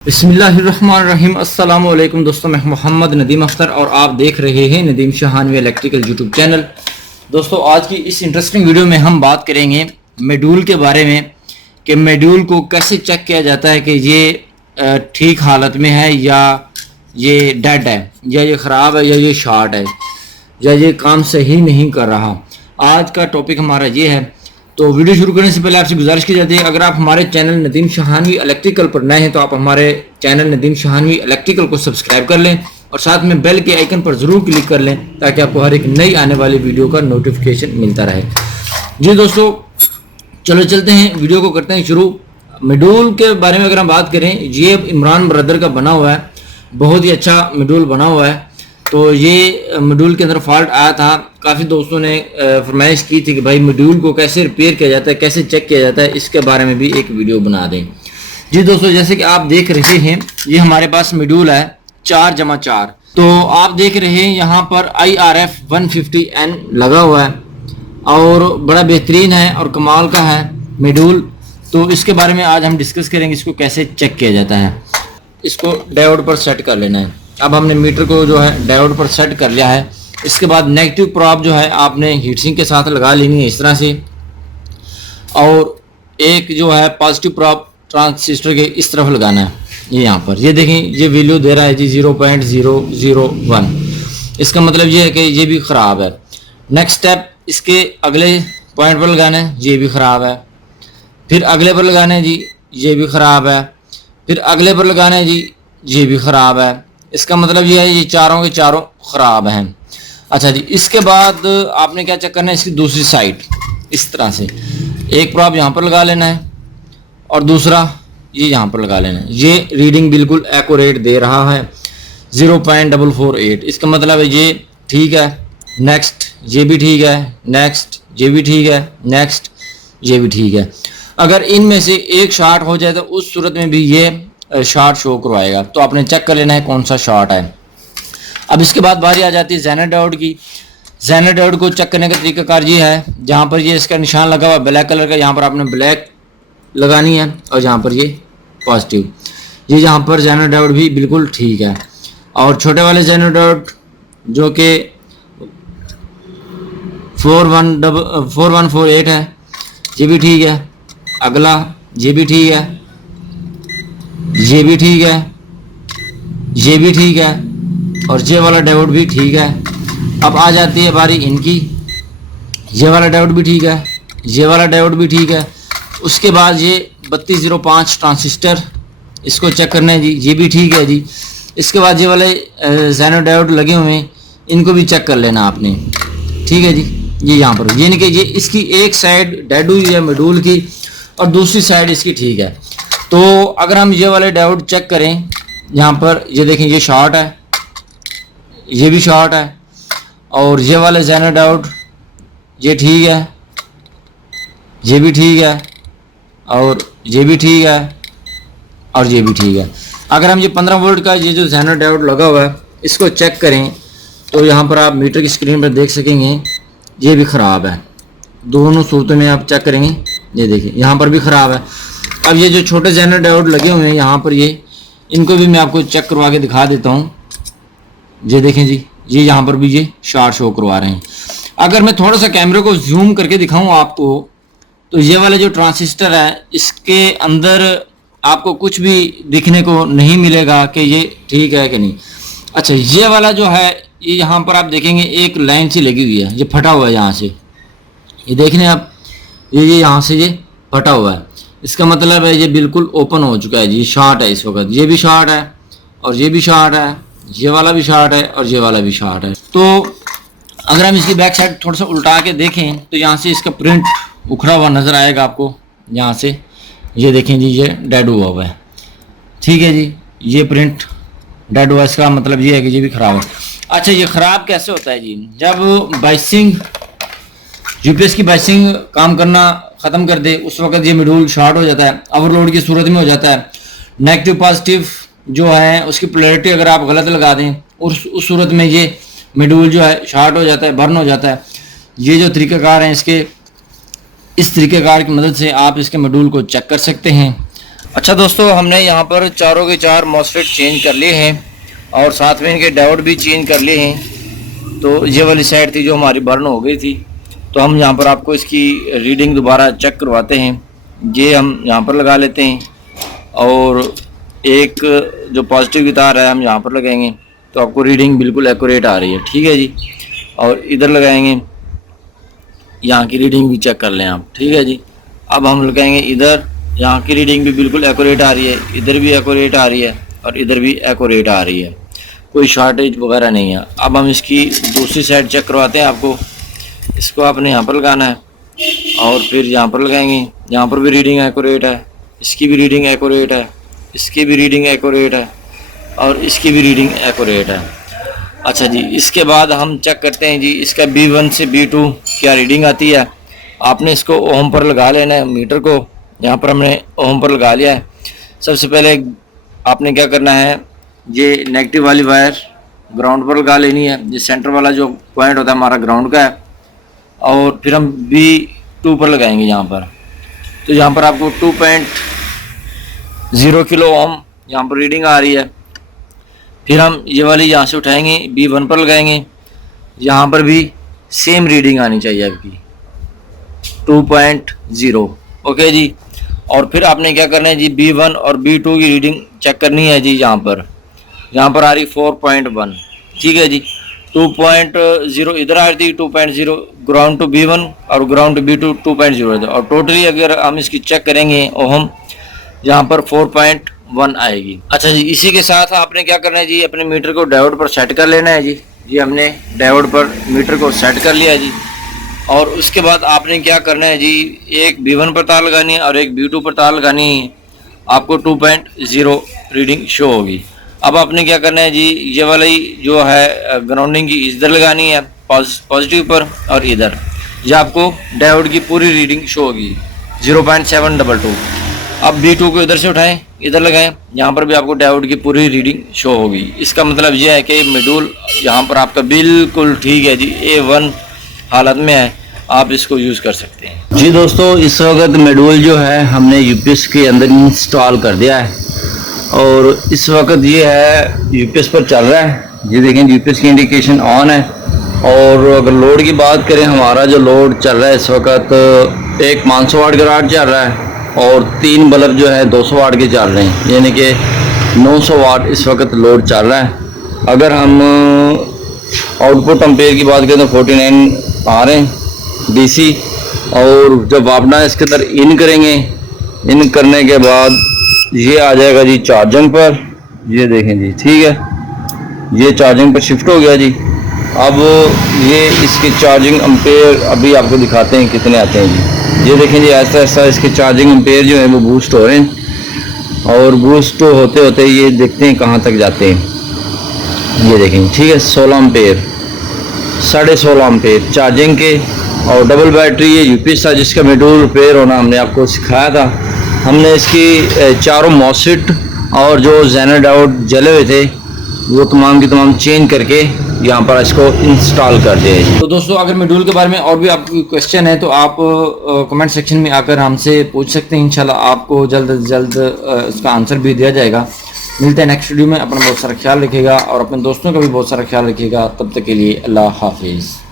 बिस्मिल्लाहिर्रहमानिर्रहीम। अस्सलाम वालेकुम दोस्तों, मैं मोहम्मद नदीम अख्तर और आप देख रहे हैं नदीम शहानवी इलेक्ट्रिकल यूट्यूब चैनल। दोस्तों, आज की इस इंटरेस्टिंग वीडियो में हम बात करेंगे मॉड्यूल के बारे में कि मॉड्यूल को कैसे चेक किया जाता है कि ये ठीक हालत में है या ये डेड है या ये ख़राब है या ये शॉर्ट है या ये काम सही नहीं कर रहा। आज का टॉपिक हमारा ये है। तो वीडियो शुरू करने से पहले आपसे गुजारिश की जाती है, अगर आप हमारे चैनल नदीम शहानवी इलेक्ट्रिकल पर नए हैं तो आप हमारे चैनल नदीम शहानवी इलेक्ट्रिकल को सब्सक्राइब कर लें और साथ में बेल के आइकन पर ज़रूर क्लिक कर लें ताकि आपको हर एक नई आने वाली वीडियो का नोटिफिकेशन मिलता रहे। जी दोस्तों, चलो चलते हैं, वीडियो को करते हैं शुरू। मॉड्यूल के बारे में अगर हम बात करें, ये इमरान ब्रदर का बना हुआ है, बहुत ही अच्छा मॉड्यूल बना हुआ है। तो ये मॉड्यूल के अंदर फॉल्ट आया था, काफ़ी दोस्तों ने फरमाइश की थी कि भाई मॉड्यूल को कैसे रिपेयर किया जाता है, कैसे चेक किया जाता है, इसके बारे में भी एक वीडियो बना दें। जी दोस्तों, जैसे कि आप देख रहे हैं, ये हमारे पास मॉड्यूल है 4x4। तो आप देख रहे हैं यहाँ पर IRF 150N लगा हुआ है और बड़ा बेहतरीन है और कमाल का है मॉड्यूल। तो इसके बारे में आज हम डिस्कस करेंगे, इसको कैसे चेक किया जाता है। इसको डायोड पर सेट कर लेना है। अब हमने मीटर को जो है डायोड पर सेट कर लिया है। इसके बाद नेगेटिव प्रॉब जो है आपने हीटसिंक के साथ लगा लेनी है इस तरह से, और एक जो है पॉजिटिव प्रॉब ट्रांजिस्टर के इस तरफ लगाना है। ये यहाँ पर ये देखें, ये वैल्यू दे रहा है जी 0.001। इसका मतलब ये है कि ये भी ख़राब है। नेक्स्ट स्टेप, इसके अगले पॉइंट पर लगाना है, ये भी ख़राब है। फिर अगले पर लगाना है जी, ये भी ख़राब है। फिर अगले पर लगाना है जी, ये भी ख़राब है। इसका मतलब ये है ये चारों के चारों ख़राब हैं। अच्छा जी, इसके बाद आपने क्या चेक करना है, इसकी दूसरी साइड इस तरह से एक प्रॉब यहाँ पर लगा लेना है और दूसरा ये यहाँ पर लगा लेना है। ये रीडिंग बिल्कुल एक्यूरेट दे रहा है 0.448। इसका मतलब है ये ठीक है। नेक्स्ट, ये भी ठीक है। नेक्स्ट, ये भी ठीक है। नेक्स्ट, ये भी ठीक है। अगर इनमें से एक शॉर्ट हो जाए तो उस सूरत में भी ये शॉर्ट शो करवाएगा। तो आपने चेक कर लेना है कौन सा शॉर्ट है। अब इसके बाद बारी आ जाती है जेनर डायोड की। जेनर डायोड को चेक करने का तरीकाकार ये है, जहाँ पर ये इसका निशान लगा हुआ ब्लैक कलर का, यहाँ पर आपने ब्लैक लगानी है और यहाँ पर ये पॉजिटिव। ये यहाँ पर जेनर डायोड भी बिल्कुल ठीक है। और छोटे वाले जेनर डायोड जो कि 4148 है, ये भी ठीक है। अगला ये भी ठीक है, ये भी ठीक है, ये भी ठीक है और ये वाला डायोड भी ठीक है। अब आ जाती है बारी इनकी। ये वाला डायोड भी ठीक है, ये वाला डायोड भी ठीक है। उसके बाद ये 3205 ट्रांजिस्टर, इसको चेक करना है जी, ये भी ठीक है जी। इसके बाद ये वाले जेनर डायोड लगे हुए हैं, इनको भी चेक कर लेना आपने, ठीक है जी। ये यहाँ पर ये नहीं कि ये इसकी एक साइड डेड हुई है मॉड्यूल की और दूसरी साइड इसकी ठीक है। तो अगर हम ये वाले डायोड चेक करें, यहाँ पर ये देखें, ये शॉर्ट है, ये भी शॉर्ट है और ये वाले जेनर डायोड ये ठीक है, ये भी ठीक है और ये भी ठीक है और ये भी ठीक है। अगर हम ये 15 वोल्ट का ये जो जेनर डायोड लगा हुआ है इसको चेक करें तो यहाँ पर आप मीटर की स्क्रीन पर देख सकेंगे ये भी ख़राब है। दोनों सूरतों में आप चेक करेंगे, ये देखिए यहाँ पर भी ख़राब है। अब ये जो छोटे जेनर डायोड लगे हुए हैं यहाँ पर, ये इनको भी मैं आपको चेक करवा के दिखा देता हूँ। ये देखें जी, ये यहाँ पर भी ये शॉर्ट शो करवा रहे हैं। अगर मैं थोड़ा सा कैमरे को जूम करके दिखाऊँ आपको, तो ये वाला जो ट्रांजिस्टर है इसके अंदर आपको कुछ भी दिखने को नहीं मिलेगा कि ये ठीक है कि नहीं। अच्छा, ये वाला जो है, ये यहाँ पर आप देखेंगे एक लाइन सी लगी हुई है, ये फटा हुआ है यहाँ से, ये देखने आप, ये यहाँ से ये फटा हुआ है। इसका मतलब है ये बिल्कुल ओपन हो चुका है जी, शॉर्ट है इस वक्त। ये भी शॉर्ट है और ये भी शॉर्ट है, ये वाला भी शॉर्ट है और ये वाला भी शॉर्ट है। तो अगर हम इसकी बैक साइड थोड़ा सा उल्टा के देखें तो यहाँ से इसका प्रिंट उखड़ा हुआ नज़र आएगा आपको। यहाँ से ये देखें जी, ये डेड हुआ है, ठीक है जी। ये प्रिंट डेड हुआ, इसका मतलब ये है कि ये भी ख़राब है। अच्छा, ये ख़राब कैसे होता है जी, जब बाइसिंग यूपीएस की बाइसिंग काम करना ख़त्म कर दे उस वक्त ये मॉड्यूल शॉर्ट हो जाता है, ओवरलोड की सूरत में हो जाता है। नेगेटिव पॉजिटिव जो है उसकी पोलैरिटी अगर आप गलत लगा दें उस सूरत में ये मॉड्यूल जो है शॉर्ट हो जाता है, बर्न हो जाता है। ये जो तरीक़ाकार हैं इसके, इस तरीक़ेकार की मदद से आप इसके मॉड्यूल को चेक कर सकते हैं। अच्छा दोस्तों, हमने यहाँ पर चारों के चार मॉसफेट चेंज कर लिए हैं और साथ में इनके डायोड भी चेंज कर लिए हैं। तो ये वाली साइड थी जो हमारी बर्न हो गई थी, तो हम यहाँ पर आपको इसकी रीडिंग दोबारा चेक करवाते हैं। ये हम यहाँ पर लगा लेते हैं और एक जो पॉजिटिव की तार है हम यहाँ पर लगाएंगे, तो आपको रीडिंग बिल्कुल एक्यूरेट आ रही है। ठीक है जी। और इधर लगाएंगे, यहाँ की रीडिंग भी चेक कर लें आप। ठीक है जी। अब हम लगाएंगे इधर, यहाँ की रीडिंग भी बिल्कुल एक्यूरेट आ रही है, इधर भी एक्यूरेट आ रही है और इधर भी एक्यूरेट आ रही है, कोई शॉर्टेज वगैरह नहीं है। अब हम इसकी दूसरी साइड चेक करवाते हैं आपको। इसको आपने यहाँ पर लगाना है और फिर यहाँ पर लगाएंगे, यहाँ पर भी रीडिंग एक्यूरेट है, इसकी भी रीडिंग एक्यूरेट है, इसकी भी रीडिंग एक्यूरेट है और इसकी भी रीडिंग एक्यूरेट है। अच्छा जी, इसके बाद हम चेक करते हैं जी इसका B1 से B2 क्या रीडिंग आती है। आपने इसको ओम पर लगा लेना है, मीटर को यहाँ पर हमने ओम पर लगा लिया है। सबसे पहले आपने क्या करना है, ये नेगेटिव वाली वायर ग्राउंड पर लगा लेनी है। ये सेंटर वाला जो पॉइंट होता है हमारा ग्राउंड का है, और फिर हम B2 पर लगाएंगे यहाँ पर। तो यहाँ पर आपको 2.0 किलो ओम यहाँ पर रीडिंग आ रही है। फिर हम ये वाली यहाँ से उठाएंगे, B1 पर लगाएंगे, यहाँ पर भी सेम रीडिंग आनी चाहिए आपकी 2.0। ओके जी। और फिर आपने क्या करना है जी, B1 और B2 की रीडिंग चेक करनी है जी। यहाँ पर आ रही 4.1। ठीक है जी। 2.0 इधर आ रही थी, 2.0 ग्राउंड टू B1 और ग्राउंड टू B2 2.0 और टोटली अगर हम इसकी चेक करेंगे ओहम, यहाँ पर 4.1 आएगी। अच्छा जी, इसी के साथ आपने क्या करना है जी, अपने मीटर को डायोड पर सेट कर लेना है जी। ये हमने डायोड पर मीटर को सेट कर लिया जी। और उसके बाद आपने क्या करना है जी, एक B1 पर तार लगानी है और एक B2 पर तार लगानी है। आपको 2.0 रीडिंग शो होगी। अब आपने क्या करना है जी, ये वाली जो है ग्राउंडिंग की इधर लगानी है पॉजिटिव पर, और इधर ये आपको डायोड की पूरी रीडिंग शो होगी 0.722। अब B2 को इधर से उठाएं, इधर लगाएं, यहाँ पर भी आपको डायोड की पूरी रीडिंग शो होगी। इसका मतलब ये है कि मॉड्यूल यहाँ पर आपका बिल्कुल ठीक है जी, A1 हालत में है, आप इसको यूज़ कर सकते हैं जी। दोस्तों, इस वक्त मॉड्यूल जो है हमने यूपीएस के अंदर इंस्टॉल कर दिया है और इस वक्त ये है यूपीएस पर चल रहा है। ये देखें, यूपीएस की इंडिकेशन ऑन है। और अगर लोड की बात करें, हमारा जो लोड चल रहा है इस वक्त एक 500 वाट का राड चल रहा है और 3 बल्ब जो है 200 वाट के चल रहे हैं, यानी कि 900 वाट इस वक्त लोड चल रहा है। अगर हम आउटपुट एम्पेयर की बात करें तो 49 आ रहे हैं डीसी। और जब अपना इसके अंदर इन करेंगे, इन करने के बाद ये आ जाएगा जी चार्जिंग पर। ये देखें जी, ठीक है, ये चार्जिंग पर शिफ्ट हो गया जी। अब ये इसके चार्जिंग एम्पेयर अभी आपको दिखाते हैं कितने आते हैं जी। ये देखें जी, ऐसा ऐसा इसके चार्जिंग एम्पेयर जो है वो बूस्ट हो रहे हैं और बूस्ट होते होते ये देखते हैं कहाँ तक जाते हैं। ये देखें, ठीक है, 16 एम्पेयर, 16.5 एम्पेयर चार्जिंग के। और डबल बैटरी ये यूपीएस था जिसका मॉड्यूल रिपेयर होना हमने आपको सिखाया था। हमने इसकी चारों मॉसफेट और जो जेनर डायोड जले हुए थे वो तमाम की तमाम चेंज करके यहाँ पर इसको इंस्टॉल कर दिए। तो दोस्तों, अगर मॉड्यूल के बारे में और भी आपकी क्वेश्चन है तो आप कमेंट सेक्शन में आकर हमसे पूछ सकते हैं। इंशाल्लाह आपको जल्द से जल्द इसका आंसर भी दिया जाएगा। मिलते हैं नेक्स्ट वीडियो में। अपना बहुत सारा ख्याल रखिएगा और अपने दोस्तों का भी बहुत सारा ख्याल रखिएगा। तब तक के लिए अल्लाह हाफिज़।